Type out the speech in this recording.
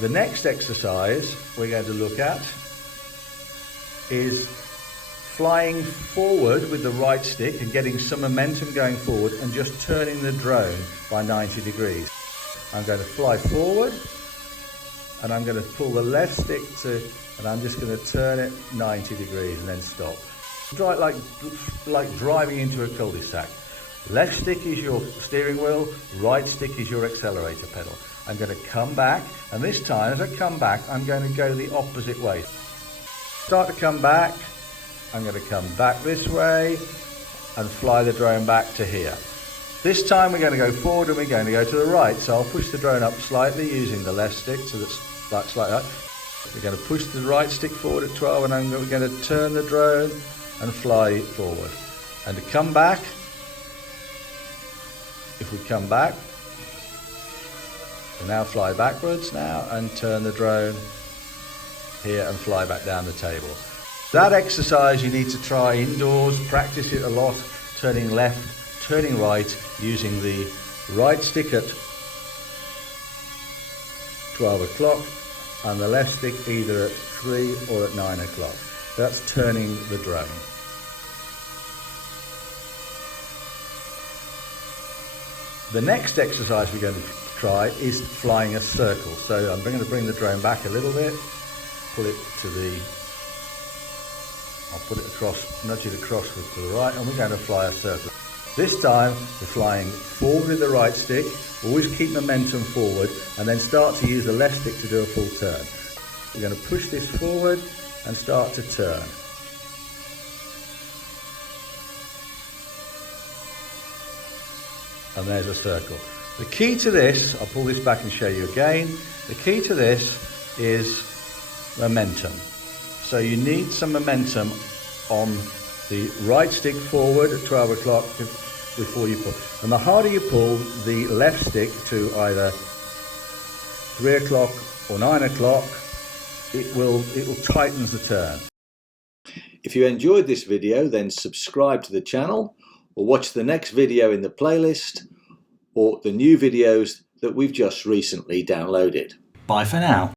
The next exercise we're going to look at is flying forward with the right stick and getting some momentum going forward and just turning the drone by 90 degrees. I'm going to fly forward and I'm going to pull the left stick and I'm just going to turn it 90 degrees and then stop. Try it like driving into a cul-de-sac. Left stick is your steering wheel, right stick is your accelerator pedal. I'm going to come back, and this time as I come back I'm going to go the opposite way. Start to come back, I'm going to come back this way and fly the drone back to here. This time we're going to go forward and we're going to go to the right. So I'll push the drone up slightly using the left stick, so that's like slightly up. We're going to push the right stick forward at 12 and we're going to turn the drone and fly forward. And to come back, if we come back, we now fly backwards now and turn the drone here and fly back down the table. That exercise you need to try indoors, practice it a lot, turning left, turning right, using the right stick at 12 o'clock and the left stick either at 3 or at 9 o'clock. That's turning the drone. The next exercise we're going to try is flying a circle. So I'm going to bring the drone back a little bit, pull it to the, I'll put it across, nudge it across to the right, and we're going to fly a circle. This time we're flying forward with the right stick, always keep momentum forward, and then start to use the left stick to do a full turn. We're going to push this forward and start to turn. And there's a circle. The key to this, I'll pull this back and show you again, the key to this is momentum. So you need some momentum on the right stick forward at 12 o'clock before you pull. And the harder you pull the left stick to either 3 o'clock or 9 o'clock, it will tightens the turn. If you enjoyed this video, then subscribe to the channel or watch the next video in the playlist or the new videos that we've just recently downloaded. Bye for now.